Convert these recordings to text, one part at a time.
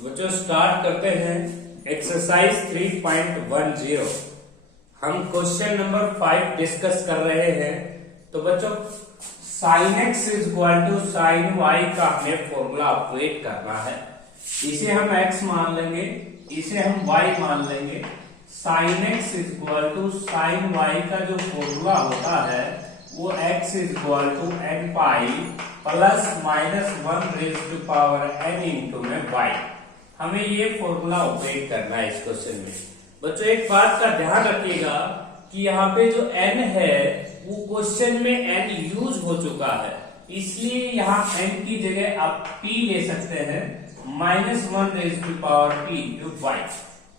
तो बच्चों स्टार्ट करते हैं एक्सरसाइज 3.10। हम क्वेश्चन नंबर 5 डिस्कस कर रहे हैं। तो बच्चों sin x is equal to sin y का हमें फॉर्मूला अपडेट करना है। इसे हम x मान लेंगे, इसे हम y मान लेंगे। sin x is equal to sin y का जो फॉर्मूला होता है वो x is equal to n pi plus minus 1 raise to power n into में y। हमें ये फॉर्मूला ऑपरेट करना है इस क्वेश्चन में। बच्चों एक बात का ध्यान रखिएगा कि यहाँ पे जो n है वो क्वेश्चन में n यूज हो चुका है, इसलिए यहाँ n की जगह आप p ले सकते हैं, minus 1 raise to power p into y।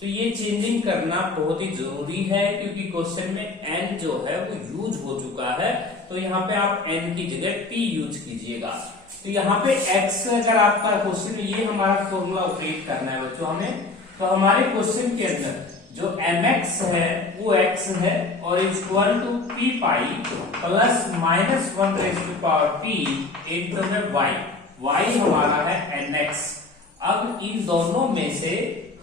तो ये चेंजिंग करना बहुत ही जरूरी है क्योंकि क्वेश्चन में n जो है वो यूज हो चुका है। तो यहाँ पे आप n की जगह p यूज कीजिएगा। तो यहाँ पे x अगर आपका क्वेश्चन में ये हमारा फॉर्मूला ऑपरेट करना है बच्चों हमें, तो हमारे क्वेश्चन के अंदर जो mx है वो x है और equal to p pi plus minus 1 raise to power p into में y। y हमारा है nx। अब इन दोनों में से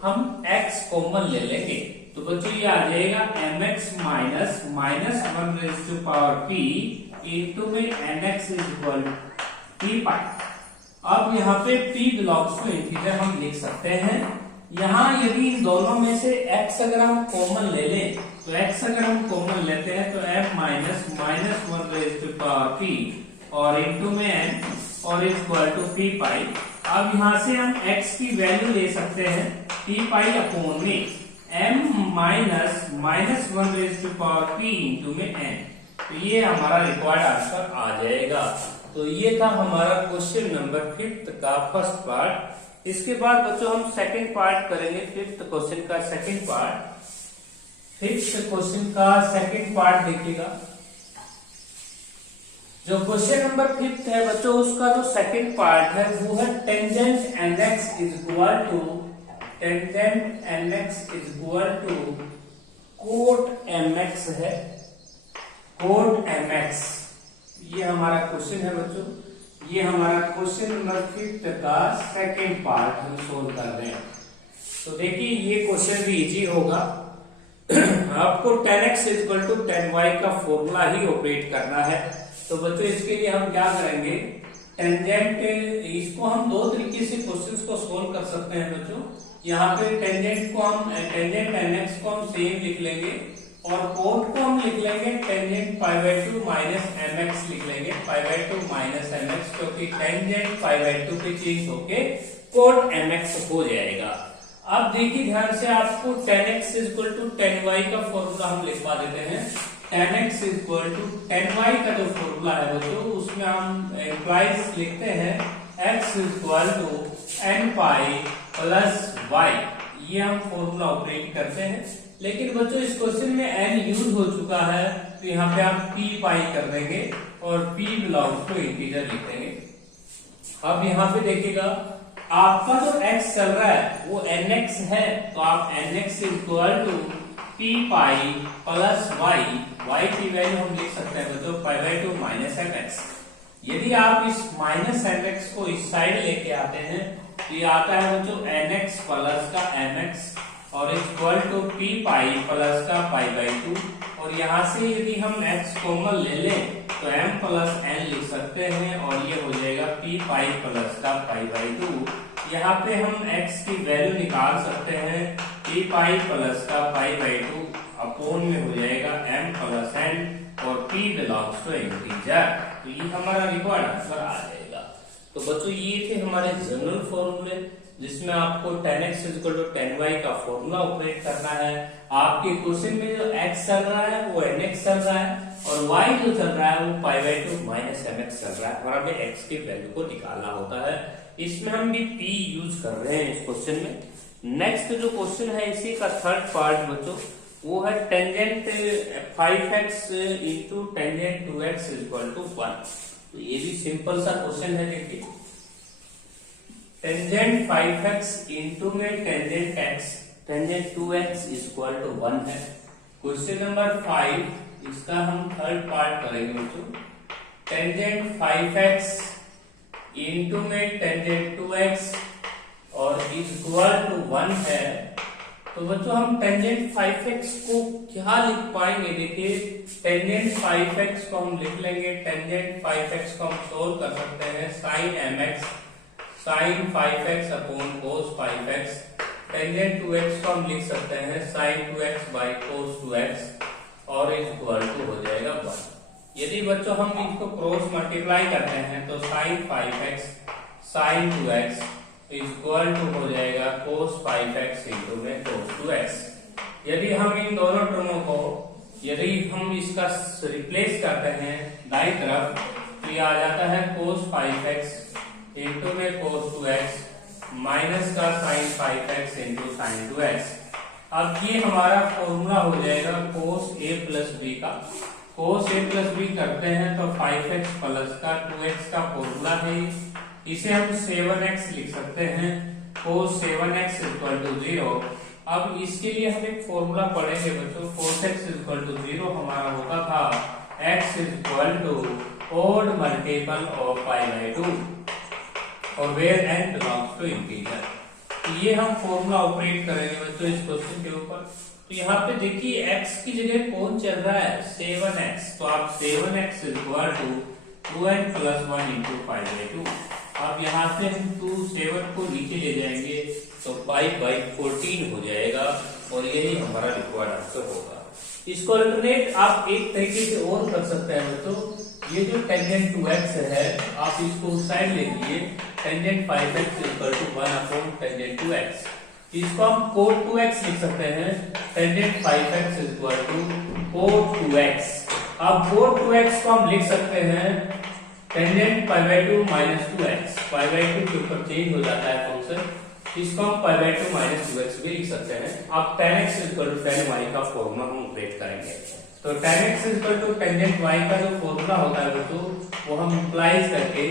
हम x कॉमन ले लेंगे तो बच्चों ये आ जाएगा mx minus minus 1 raise to power p into में nx is equal p pi. अब यहाँ पे p बिलोंग्स टू इंटीजर हम लिख सकते हैं। यहाँ यदि इन दोनों में से x अगर हम कॉमन ले लें तो x अगर हम कॉमन लेते हैं तो m minus minus 1 raise to power p और इंटू में n और इक्वल टू p पाई। अब यहाँ से हम x की वैल्यू ले सकते हैं p पाई अपॉन में m minus minus 1 raise to power p into में n। तो ये हमारा रिक्वायर्ड आंसर आ जाएगा। तो ये था हमारा क्वेश्चन नंबर 5 का फर्स्ट पार्ट। इसके बाद बच्चों हम सेकंड पार्ट करेंगे, 5th क्वेश्चन का सेकंड पार्ट। 5th क्वेश्चन का सेकंड पार्ट देखिएगा। जो क्वेश्चन नंबर 5 है बच्चों उसका जो सेकंड पार्ट है वो है tangent nx is equal to tangent nx is equal to cot mx है, कोट mx। ये हमारा क्वेश्चन है बच्चों, ये हमारा क्वेश्चन नंबर 5 का सेकंड पार्ट हम सोल्व कर रहे हैं। तो देखिए ये क्वेश्चन भी इजी होगा। आपको tan x is equal to tan y का फॉर्मूला ही ऑपरेट करना है। तो बच्चों इसके लिए हम क्या करेंगे, टेंजेंट, इसको हम दो तरीके से क्वेश्चंस को सोल्व कर सकते हैं बच्चों। यहाँ पे टेंजेंट को हम टेंजेंट nx को हम सेम लिख लेंगे और कोट को हम लिख लेंगे tangent pi by 2 minus mx लिख लेंगे, पाई बाई 2 माइनस mx, क्योंकि टेंजेंट पाई बाई 2 पे चेंज होके कोट mx हो जाएगा। अब देखिए ध्यान से, आपको tan x is equal to tan y का फॉर्मूला हम लिखवा देते हैं। tan x is equal to tan y का जो फॉर्मूला है बच्चों उसमें हम इम्प्लाइज लिखते हैं x is equal to n pi plus y। ये हम फॉर्मूला ऑपरेट करते हैं। लेकिन बच्चों इस क्वेश्चन में n यूज हो चुका है तो यहाँ पे आप p पाई कर देंगे और p बिलोंग्स टू इंटीजर लिख देंगे। अब यहाँ पे देखिएगा आपका जो x चल रहा है वो nx है, तो आप nx equal to p pi plus y। y की वैल्यू हम लिख सकते हैं बच्चों पाई बाई 2 माइनस mx। यदि आप इस माइनस mx को इस साइड लेके आते हैं तो ये आता है बच्चों nx प्लस का mx और equal to p pi plus का पाई बाई 2। और यहाँ से यदि हम x कॉमन ले लें तो m प्लस n लिख सकते हैं और ये हो जाएगा p पाई प्लस का पाई बाई 2। यहाँ पे हम x की वैल्यू निकाल सकते हैं p पाई प्लस का पाई बाई 2 अपॉन में हो जाएगा m प्लस n और p बिलोंग्स टू इंटीजर। तो ये हमारा रिक्वायर्ड आंसर आ जाएगा। तो बच्चों ये थे हमारे जनरल फॉर्मूले जिसमें आपको tan x is equal to tan y का फॉर्मूला ऑपरेट करना है। आपके क्वेश्चन में जो x चल रहा है वो nx चल रहा है और y जो चल रहा है वो पाई बाई 2 माइनस mx चल रहा है और हमें x की वैल्यू को निकालना होता है। इसमें हम भी p यूज कर रहे हैं इस क्वेश्चन में। नेक्स्ट जो क्वेश्चन है इसी का थर्ड पार्ट बच्चों वो है tangent 5x into tangent 2x is equal to 1। तो ये भी सिंपल सा क्वेश्चन है। देखिए टेंजेंट 5x इंटू में tangent x, tangent 2x is equal to 1 है। क्वेश्चन नंबर 5 इसका हम थर्ड पार्ट करेंगे बच्चों। टेंजेंट 5x इंटू में टेंजेंट 2x और इज इक्वल टू 1 है, तो बच्चों हम टेंजेंट 5x को क्या लिख पाएंगे? देखिए टेंजेंट 5x को हम लिख लेंगे, टेंजेंट 5x को हम सोल्व कर सकते हैं sine mx sine 5x upon cos 5x। Tangent 2x को हम लिख सकते हैं sign 2x by cos 2x और इज इक्वल टू हो जाएगा 1। यदि बच्चों हम इसको क्रॉस मल्टीप्लाई करते हैं तो sine 5x sine 2x is equal to हो जाएगा कोस 5x इंटू में कोस 2x। यदि हम इन दोनों टर्मों को यदि हम इसका रिप्लेस करते हैं दाईं तरफ तो ये आ जाता है कोस 5x इंटू में कोस 2x माइनस का sine 5x into sine 2x। अब ये हमारा फॉर्मूला हो जाएगा कोस a प्लस बी का। कोस a प्लस बी करते हैं तो 5x प्लस का 2x का फॉर्मूला है, इसे हम 7x लिख सकते हैं, कोस 7x इक्वल टू 0। अब इसके लिए हम एक फॉर्मूला पढ़ेंगे बच्चों, कोस x इक्वल टू 0 हमारा होता था x equal to odd multiple of pi by 2 और where n belongs to integer. ये हम फॉर्मूला ऑपरेट करेंगे बच्चों इस क्वेश्चन के ऊपर। तो यहाँ पे देखिए x की जगह कौन चल रहा है 7x, तो आप 7x equal to 2n plus 1 into 5/2। अब यहाँ से हम 7 को नीचे ले जाएंगे तो 5/14 हो जाएगा और यही हमारा रिक्वायर्ड आंसर होगा। इसको अल्टरनेट आप एक तरीके से और कर सकते हैं बच्चों, ये जो टेंजेंट 2x है आप इसको उस साइड ले लीजिए, tangent 5x equal to 1 upon tangent 2x। इसको हम कोट 2x लिख सकते हैं, tangent 5x equal to coat 2x। अब कोट 2x को हम लिख सकते हैं टेंजेंट π/2 माइनस 2x, π/2 के ऊपर चेंज हो जाता है फंक्शन, इसको हम π/2 माइनस 2x भी लिख सकते हैं। अब tan x equal to tan y का फॉर्मूला हम ऑपरेट करेंगे, तो tan x equal to tangent y का जो फॉर्मूला होता है बच्चों वो हम इम्प्लाइज करके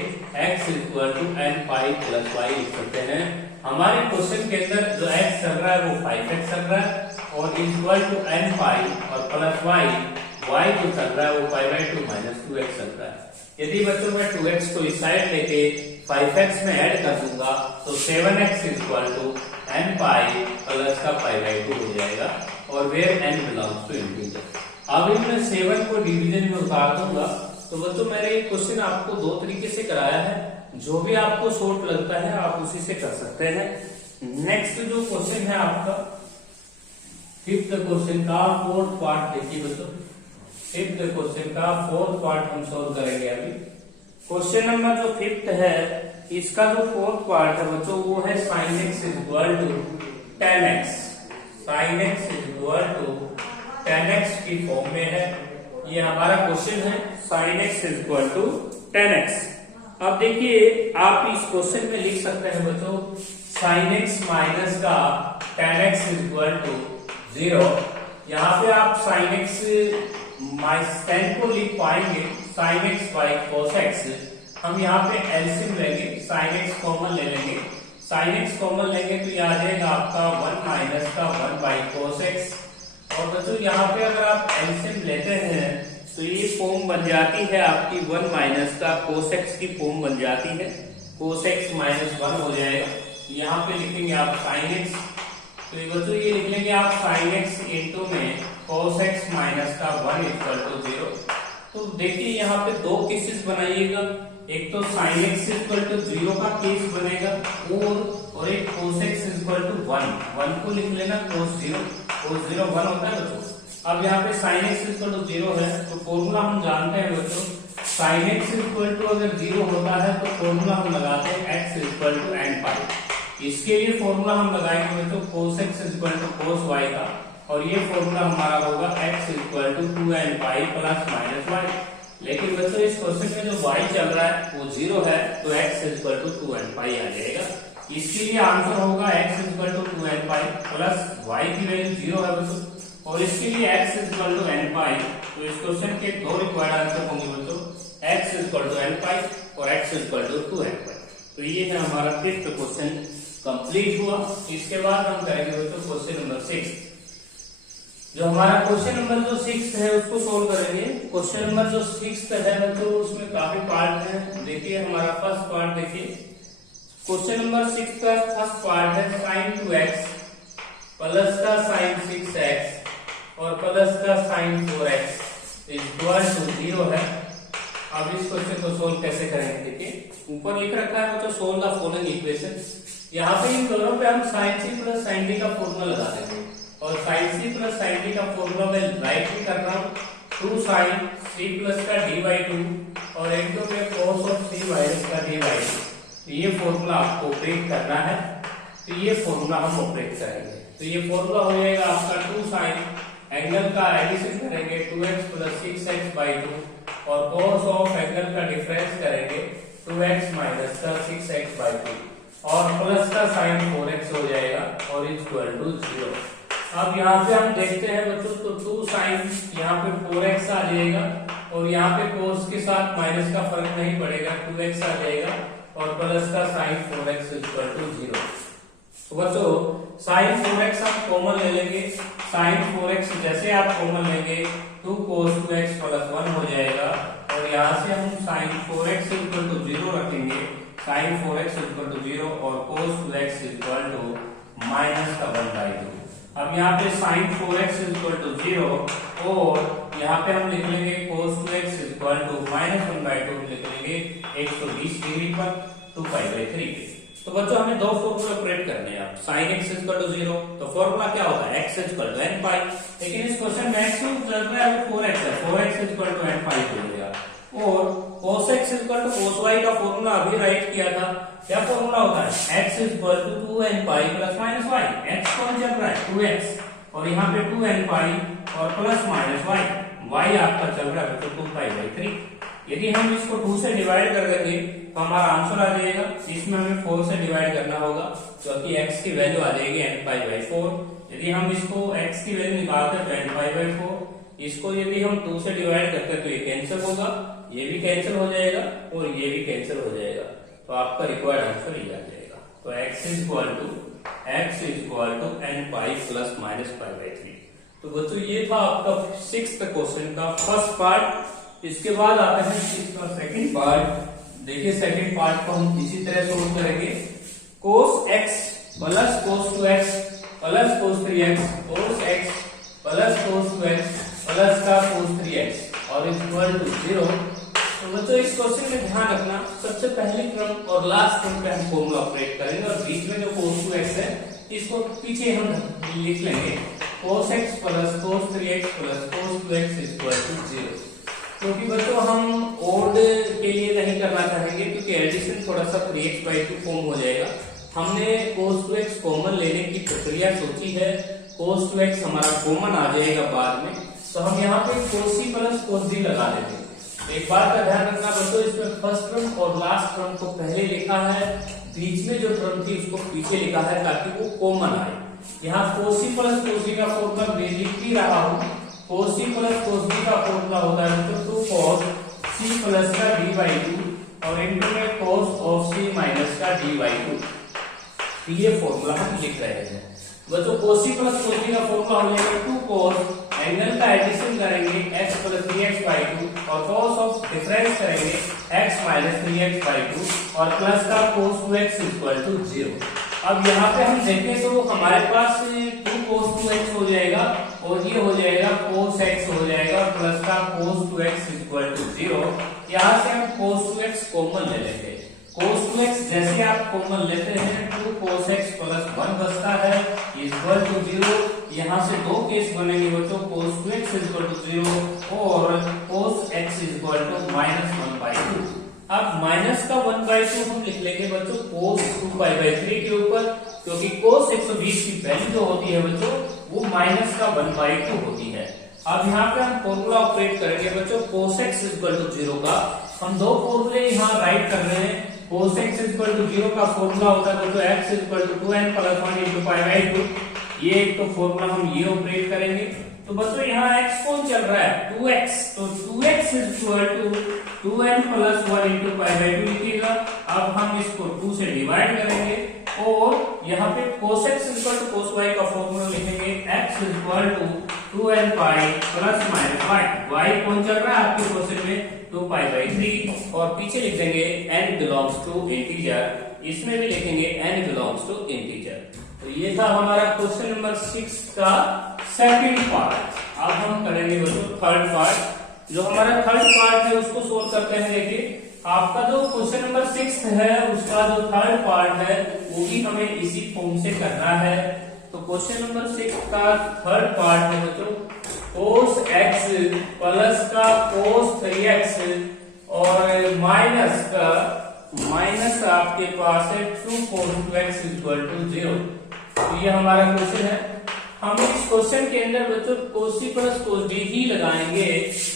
x equal to n pi plus y लिख सकते हैं। हमारे क्वेश्चन के अंदर जो x चल रहा है वो 5x चल रहा है और इक्वल टू n पाई और प्लस y जो चल रहा है वो π/2 माइनस 2x चल रहा है। यदि बच्चों मैं 2x को इस साइड लेके 5x में ऐड कर दूंगा तो 7x equal to n pi plus का π/2 हो जाएगा और where n belongs to integer. अब मैं 7 को डिवीजन में उतार दूंगा। तो बच्चों मैंने एक क्वेश्चन आपको दो तरीके से कराया है, जो भी आपको शॉर्ट लगता है आप उसी से कर सकते हैं। नेक्स्ट जो क्वेश्चन है आपका 5th क्वेश्चन का 4th पार्ट देखिए बच्चों, 5th क्वेश्चन का 4th पार्ट हम सॉल्व करेंगे अभी। क्वेश्चन नंबर जो 5th है इसका जो 4th पार्ट है बच्चों वो है sin x equal to tan x। sin x equal to tan x की फॉर्म में है, ये हमारा क्वेश्चन है sin x equal to tan x। अब देखिए आप इस क्वेश्चन में लिख सकते हैं बच्चों sin x माइनस का tan x इक्वल टू 0। यहाँ पे आप sin x माइनस 10 को लिख पाएंगे sin x by cos x। हम यहाँ पे एलसीएम लेंगे, sin x कॉमन ले लेंगे, sin x कॉमन लेंगे तो ये आ जाएगा आपका 1 माइनस का 1 बाई cos x। और बच्चों यहाँ पे अगर आप एलसीएम लेते हैं तो ये फॉर्म बन जाती है आपकी 1 माइनस का cos x की फॉर्म बन जाती है, cos x माइनस 1 हो जाएगा। यहाँ पे लिखेंगे आप sin x, तो ये बच्चों ये लिख लेंगे आप sin x इंटू में cos x माइनस का 1 इक्वल टू 0। तो देखिए यहाँ पे दो केसेस बनाइएगा, एक तो sin x इक्वल टू 0 का केस बनेगा और एक cos x इक्वल टू 1 को लिख लेना cos 0 1 होता है बच्चों। अब यहाँ पे sin x इक्वल टू 0 है तो फॉर्मूला हम जानते हैं बच्चों, sin x इक्वल टू अगर 0 होता है तो फॉर्मूला हम लगाते हैं x equal to n pi. इसके लिए फॉर्मूला हम लगाएंगे बच्चों cos x equal to cos y का, और ये फॉर्मूला हमारा होगा x equal to 2n pi plus minus y। लेकिन बच्चों इस क्वेश्चन में जो y चल रहा है वो 0 है तो x equal to 2n pi आ जाएगा। इसके लिए आंसर होगा x equal to 2n pi plus y की वैल्यू 0 है बच्चों, और इसके लिए x equal to n pi. तो इस क्वेश्चन के दो रिक्वायर्ड आंसर होंगे बच्चों, x इक्वल टू n पाई और x इक्वल टू 2n पाई। तो ये है हमारा 5th क्वेश्चन कंप्लीट हुआ। इसके बाद हम करेंगे बच्चों क्वेश्चन नंबर 6। जो हमारा क्वेश्चन नंबर जो 6 है उसको सोल्व करेंगे। क्वेश्चन नंबर जो 6 है बच्चों उसमें काफी पार्ट है। देखिए हमारा फर्स्ट पार्ट देखिए क्वेश्चन नंबर 6 का फर्स्ट पार्ट है sin 2x प्लस का sin 6x और प्लस का sin 4x इक्वल टू 0 है। अब इस क्वेश्चन को सोल्व कैसे करेंगे, देखिए ऊपर लिख रखा है तो सोल्व द फॉलोइंग इक्वेशन। यहाँ पे इन दोनों पे हम sin c plus sin d का फॉर्मूला लगा देंगे और sin c plus sin d का फॉर्मूला मैं राइट भी कर रहा हूँ 2 sin c प्लस का d/2 और इनटू में cos ऑफ c माइनस का d/2। ये फॉर्मूला आपको ऑपरेट करना है, तो ये फॉर्मूला हम ऑपरेट करेंगे। तो ये फॉर्मूला हो जाएगा आपका 2 sin, एंगल का एडिशन करेंगे 2x प्लस 6x/2 और cos ऑफ एंगल का डिफरेंस करेंगे 2x माइनस का 6x/2 और प्लस का sin 4x हो जाएगा और इक्वल टू 0। अब यहाँ पे हम देखते हैं बच्चों, तो 2 sin यहाँ पे 4x आ जाएगा और यहाँ पे cos के साथ माइनस का फर्क नहीं पड़ेगा, 2x आ जाएगा और प्लस का sin 4x इक्वल टू 0। तो बच्चों sin 4x हम कॉमन ले लेंगे, sin 4x जैसे आप कॉमन लेंगे 2 cos 2x प्लस 1 हो जाएगा और यहाँ से हम sin 4x इक्वल टू 0 रखेंगे, sin 4x इक्वल टू 0 और cos 2x equal to minus का 1/2। अब यहाँ पे sin 4x इक्वल टू 0 और यहाँ पे हम लिख लेंगे cos 2x equal to minus 1/2 लिख लेंगे 120 डिग्री पर 2π/3। तो बच्चों हमें दो फॉर्मूला ऑपरेट करने हैं। sin x इक्वल टू 0 तो फॉर्मूला क्या होता है x इक्वल टू n पाई, लेकिन इस क्वेश्चन में x चल रहा है 4x है, 4x इक्वल टू n पाई हो गया और cos x equal to cos y का फॉर्मूला अभी राइट किया था, क्या फॉर्मूला होता है x equal to 2n pi plus minus y। x कौन चल रहा है 2x और यहाँ पे 2n पाई और प्लस माइनस y आपका चल रहा है तो 2π/3। यदि हम इसको 2 से डिवाइड कर देंगे तो हमारा आंसर आ जाएगा, इसमें हमें 4 से डिवाइड करना होगा क्योंकि x की वैल्यू आ जाएगी nπ/4। यदि हम इसको x की वैल्यू निकालते तो nπ/4, इसको यदि हम 2 से डिवाइड करते तो ये कैंसिल होगा, ये भी कैंसिल हो जाएगा और ये भी कैंसिल हो जाएगा, तो आपका रिक्वायर्ड आंसर ये आ जाएगा। तो x equal to nπ plus minus π/3। तो बच्चों ये था आपका 6th क्वेश्चन का फर्स्ट पार्ट। इसके बाद आते हैं 6th का सेकंड पार्ट। देखिए सेकंड पार्ट को हम इसी तरह सोल्व करेंगे, cos x plus cos 2x plus cos 3x cos x plus cos 2x plus का cos 3x और इक्वल टू 0। तो बच्चों इस क्वेश्चन में ध्यान रखना, सबसे पहली टर्म और लास्ट टर्म पे हम फॉर्मूला ऑपरेट करेंगे और बीच में जो cos 2x है इसको पीछे हम लिख लेंगे cos x plus cos 3x plus cos 2x equal to 0। क्योंकि बच्चों हम ओड के लिए नहीं करना चाहेंगे क्योंकि एडिशन थोड़ा सा 3x/2 फॉर्म हो जाएगा। हमने cos 2x कॉमन लेने की प्रक्रिया सोची है, cos 2x हमारा कॉमन आ जाएगा बाद में, तो हम यहाँ पे cos c plus cos d लगा देंगे। एक बात का ध्यान रखना बच्चों, इसमें फर्स्ट टर्म और लास्ट टर्म को पहले लिखा है, बीच में जो टर्म थी उसको पीछे लिखा है ताकि वो कॉमन आए। यहाँ cos c plus cos d का फॉर्मूला मैं लिख ही रहा हूँ, cos c plus cos d का फॉर्मूला होता है तो 2 cos c प्लस का d/2 और इनटू में cos ऑफ c माइनस का d/2। ये फॉर्मूला हम लिख रहे हैं बच्चों। cos c plus cos d का फॉर्मूला हो जाएगा 2 cos, एंगल का एडिशन करेंगे x प्लस 3x/2 और cos ऑफ डिफरेंस करेंगे x माइनस 3x/2 और प्लस का cos 2x इक्वल टू 0। अब यहाँ पे हम देखें तो हमारे पास 2 cos 2x हो जाएगा और ये हो जाएगा cos x हो जाएगा प्लस का cos 2x इक्वल टू 0। यहाँ से हम cos 2x कॉमन ले लेंगे, cos 2x जैसे आप कॉमन लेते हैं 2 cos x प्लस 1 बचता है इक्वल टू 0। यहाँ से दो केस बनेंगे बच्चों, cos 2x इक्वल टू 0 और cos x equal to minus 1/2। अब माइनस का 1/2 हम लिख लेंगे बच्चों cos 2π/3 के ऊपर, क्योंकि cos 120 की वैल्यू जो होती है बच्चों वो माइनस का 1/2 होती है। अब यहाँ पे हम फॉर्मूला ऑपरेट करेंगे बच्चों cos x इक्वल टू 0 का। हम दो फॉर्मूले यहाँ राइट कर रहे हैं, cos x इक्वल टू 0 का फॉर्मूला होता है बच्चों x equal to 2n plus 1 into π/2। ये एक तो फॉर्मूला हम ये ऑपरेट करेंगे। तो बच्चों यहाँ x कौन चल रहा है 2x, तो 2x equal to 2n plus 1 into π/2 लिखिएगा। अब हम इसको 2 से डिवाइड करेंगे और यहाँ पे cos x equal to cos y का फॉर्मूला लिखेंगे x equal to 2n pi plus minus y कौन चल रहा है आपके क्वेश्चन में 2π/3 और पीछे लिख देंगे n बिलोंग्स टू इंटीजर इसमें भी लिखेंगे n बिलोंग्स टू इंटीजर। तो ये था हमारा क्वेश्चन नंबर 6 का सेकंड पार्ट। अब हम करेंगे बच्चों थर्ड पार्ट। जो हमारा थर्ड पार्ट है उसको सोल्व करते हैं। देखिए आपका जो क्वेश्चन नंबर 6 है उसका जो थर्ड पार्ट है वो भी हमें इसी फॉर्म से करना है। तो क्वेश्चन नंबर 6 का थर्ड पार्ट है बच्चों cos x प्लस का cos 3x और माइनस आपके पास है 2 cos 2x इक्वल टू 0। तो ये हमारा क्वेश्चन है। हम इस क्वेश्चन के अंदर बच्चों cos c plus cos d ही लगाएंगे।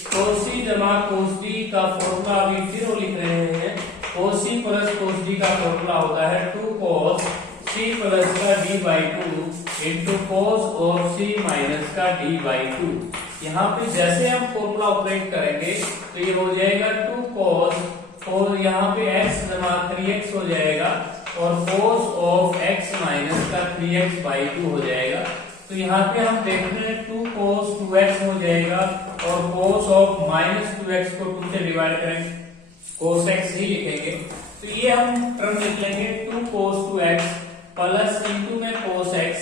cos c जमा cos d का फॉर्मूला अभी फिर लिख रहे हैं। cos c plus cos d का फॉर्मूला होता है 2 cos c प्लस का d बाई 2 इंटू cos और c माइनस का d बाई 2। यहाँ पे जैसे हम फॉर्मूला ऑपरेट करेंगे तो ये हो जाएगा 2 cos और यहाँ पे x जमा 3x हो जाएगा और cos ऑफ x माइनस का 3x बाई 2 हो जाएगा। तो यहाँ पे हम देख रहे हैं 2 cos 2x हो जाएगा और cos ऑफ माइनस 2x को 2 से डिवाइड करेंगे cos x ही लिखेंगे। तो ये हम टर्म लिख लेंगे 2 cos 2x प्लस इंटू में cos x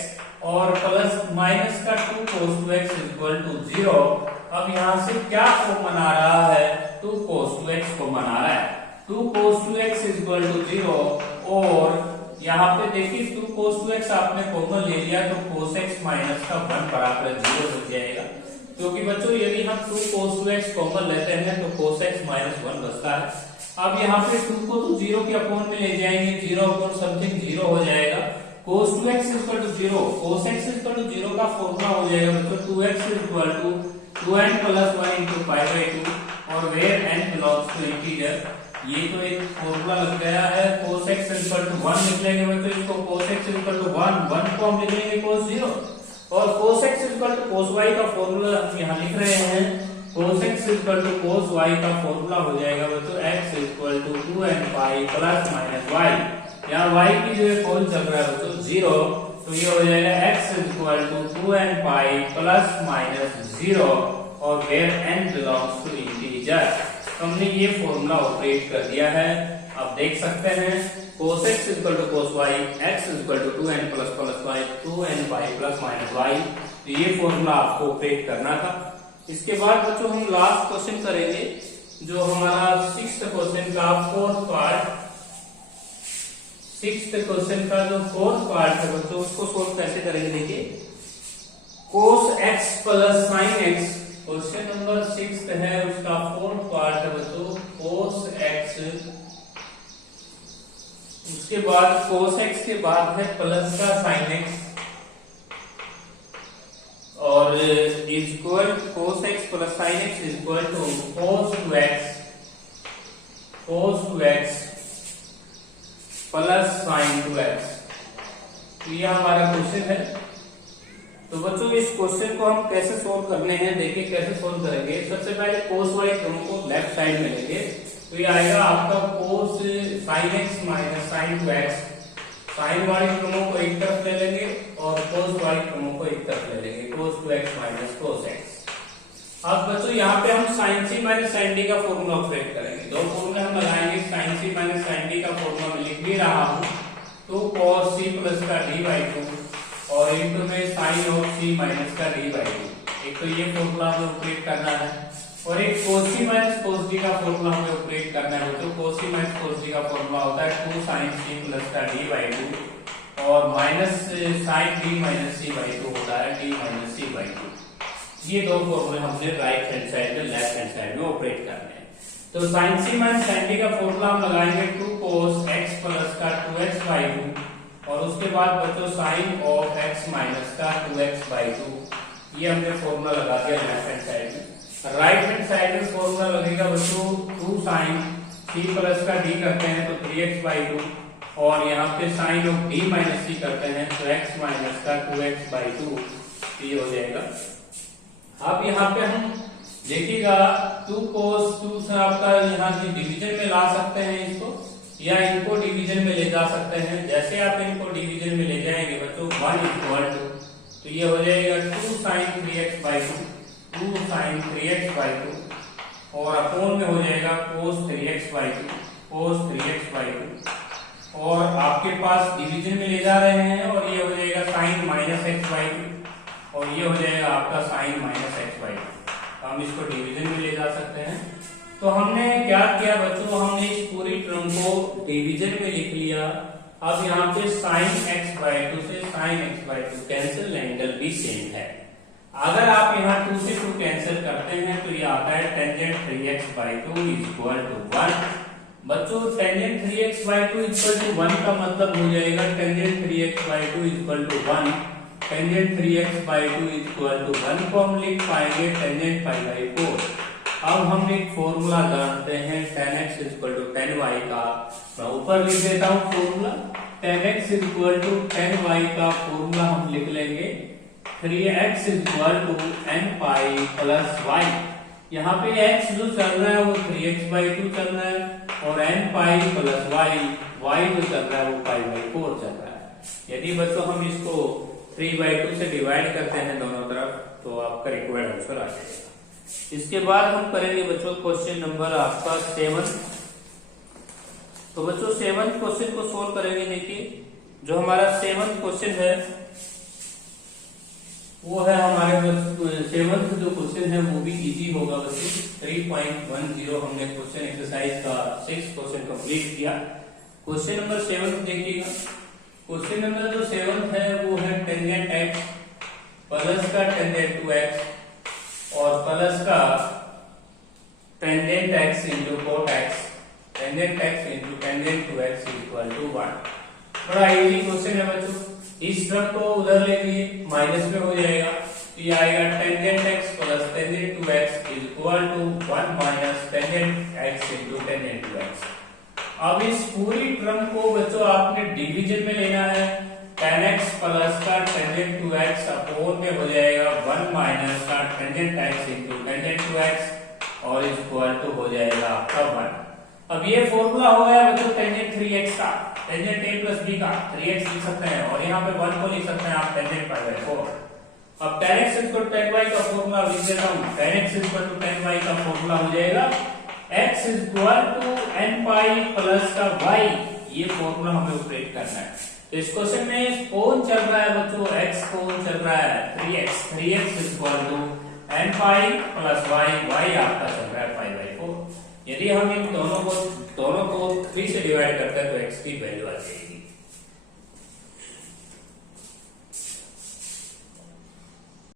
और प्लस माइनस का 2 cos 2x इक्वल टू 0। अब यहाँ से क्या कॉमन आ रहा है 2 cos 2x कॉमन आ रहा है। 2 cos 2x इक्वल टू 0 और यहाँ पे देखिए 2 cos 2x आपने कॉमन ले लिया तो cos x माइनस का 1 बराबर 0 हो जाएगा। क्योंकि बच्चों यदि हम 2 cos 2x कॉमन लेते हैं तो cos x माइनस 1 बचता है। अब यहाँ पे 2 को तो 0 के अपॉन में ले जाएंगे 0 अपॉन समथिंग 0 हो जाएगा। cos 2x equal to 0 cos x equal to 0 का फॉर्मूला हो जाएगा बच्चों 2x equal to 2n plus 1 into pi by 2 और where n belongs to integer. ये तो एक फॉर्मूला लग गया है। cos x इक्वल टू 1 लिख लेंगे बच्चों इसको cos x इक्वल टू 1 को हम लिख लेंगे cos 0 और cos x equal to cos y का फॉर्मूला हम यहाँ लिख रहे हैं। cos x equal to cos y का फॉर्मूला हो जाएगा बच्चों x equal to 2n pi plus minus y। यहाँ y की जगह कौन चल रहा है बच्चों 0 तो ये हो जाएगा x equal to 2n pi plus minus 0 और where n belongs to integer. हमने ये फॉर्मूला ऑपरेट कर दिया है। अब देख सकते हैं cos x equal to cos y x equal to 2n plus plus y 2n pi plus minus y। तो ये फॉर्मूला आपको ऑपरेट करना था। इसके बाद बच्चों हम लास्ट क्वेश्चन करेंगे जो हमारा 6th क्वेश्चन का फोर्थ पार्ट। 6th क्वेश्चन का जो फोर्थ पार्ट है बच्चों उसको सोल्व कैसे करेंगे। देखिए cos x plus sin x question number 6 है उसका फोर्थ पार्ट है बच्चों cos x। उसके बाद cos x के बाद है प्लस का sin x और equal cos x plus sin x equal to cos 2x plus sin 2x। तो ये हमारा क्वेश्चन है। तो बच्चों इस क्वेश्चन को हम कैसे सोल्व करने हैं देखिए कैसे सोल्व करेंगे। सबसे पहले cos y टर्म को लेफ्ट साइड में लेंगे तो ये आएगा आपका cos sin x minus sin 2x। Sine वाली टर्मों को एक तरफ ले लेंगे और cos वाली टर्मों को एक तरफ ले लेंगे cos 2x minus cos x। अब बच्चों यहाँ पे हम sin c minus sin d का फॉर्मूला ऑपरेट करेंगे। दो फॉर्मूले हम लगाएंगे। sin c minus sin d का फॉर्मूला मैं लिख भी रहा हूँ 2 cos c प्लस का d बाई 2 और इंटू में sin ऑफ c माइनस का d बाई 2। एक तो ये फॉर्मूला हमें ऑपरेट करना है और एक cos c minus cos d का फॉर्मूला हमें ऑपरेट करना है। तो cos c minus cos d का फॉर्मूला होता है 2 sin c प्लस का d बाई 2 और minus sin d minus c by 2 होता है d माइनस c बाई 2। ये दो फॉर्मूले हमने राइट हैंड साइड में लेफ्ट हैंड साइड में ऑपरेट करने हैं। तो sin c minus sin d का फॉर्मूला हम लगाएंगे 2 cos x प्लस का 2x बाई 2 और उसके बाद बच्चों sin ऑफ x माइनस का 2x बाई 2। ये हमने फॉर्मूला लगा दिया लेफ्ट हैंड साइड में। राइट हैंड साइड में फॉर्मूला लगेगा बच्चों 2 sin c प्लस का d करते हैं तो 3x बाई 2 और यहाँ पे sin of d minus c करते हैं तो x माइनस का 2x बाई 2। ये हो जाएगा। अब यहाँ पे हम देखिएगा 2 cos 2 से आपका यहाँ की डिवीजन में ला सकते हैं इसको या इनको डिवीजन में ले जा सकते हैं। जैसे आप इनको डिवीजन में ले जाएंगे बच्चों 1 इक्वल टू तो ये हो जाएगा 2 sin 3x by 2 2 sin 3x by 2 और अपॉन में हो जाएगा cos 3x by 2 cos 3x by 2 और आपके पास डिवीजन में ले जा रहे हैं और ये हो जाएगा sine minus x by two और ये हो जाएगा आपका sine minus x by two. हम इसको डिवीजन में ले जा सकते हैं। तो हमने क्या किया बच्चों, हमने इस पूरी टर्म को डिवीजन में लिख लिया। अब यहाँ पे साइन एक्स बाई टू से sine x by to cancel, angle भी सेम है। अगर आप यहाँ 2 से 2 कैंसिल करते हैं तो ये आता है tangent 3x by two is equal to 1। बच्चों tangent 3x by two equal to 1 का मतलब हो जाएगा tangent 3x by two equal to 1। Tangent 3x by two equal to 1 को हम लिख पाएंगे टेंजेंट पाई बाई 4। अब हम एक फॉर्मूला जानते हैं tan x equal to tan y का। मैं ऊपर लिख देता हूँ formula. tan x equal to tan y का फॉर्मूला हम लिख लेंगे 3x equal to n pi plus y। यहाँ पे x जो चल रहा है वो 3x बाई 2 चल रहा है और n पाई प्लस y जो चल रहा है वो पाई बाई 4 चल रहा है। यदि बच्चों हम इसको 3 बाई 2 से डिवाइड करते हैं दोनों तरफ तो आपका रिक्वायर्ड आंसर आ जाएगा। इसके बाद हम करेंगे बच्चों क्वेश्चन नंबर आपका 7। तो बच्चों 7th क्वेश्चन को सोल्व करेंगे। देखिए जो हमारा 7th क्वेश्चन है वो है हमारे 7th जो क्वेश्चन है वो भी इजी होगा बच्चों। 3.10 हमने क्वेश्चन एक्सरसाइज का 6th क्वेश्चन कंप्लीट किया। क्वेश्चन नंबर 7 देखिएगा। क्वेश्चन नंबर जो 7 है वो है टेंजेंट x प्लस का टेंजेंट 2x और प्लस का tangent x into cot x, tangent x into tangent 2x equal to 1। बड़ा इजी क्वेश्चन है बच्चों। इस टर्म को उधर ले लिए माइनस में हो जाएगा तो ये आएगा tangent x plus tangent 2x equal to 1 minus tangent x into tangent 2x। अब इस पूरी टर्म को बच्चों आपने डिवीजन में लेना है। tan x प्लस का टेंजेंट 2x अपोन में हो जाएगा 1 माइनस का tangent x into tangent 2x और इक्वल टू हो जाएगा आपका 1। अब ये फॉर्मूला हो गया बच्चों टेंजेंट 3x का, टेंजेंट a प्लस b का 3x लिख सकते हैं और यहाँ पे 1 को लिख सकते हैं आप टेंजेंट पाई बाई 4। अब tan x equal to tan y का फॉर्मूला लिख देता हूँ। tan x equal to tan y का फॉर्मूला हो जाएगा x equal to n pi plus का y। ये फॉर्मूला हमें ऑपरेट करना है। तो इस क्वेश्चन में कौन चल रहा है बच्चों, x कौन चल रहा है 3x equal to n pi plus y आपका चल रहा है पाई बाई 4। यदि हम इन दोनों को 3 से डिवाइड करते हैं तो x की वैल्यू आ जाएगी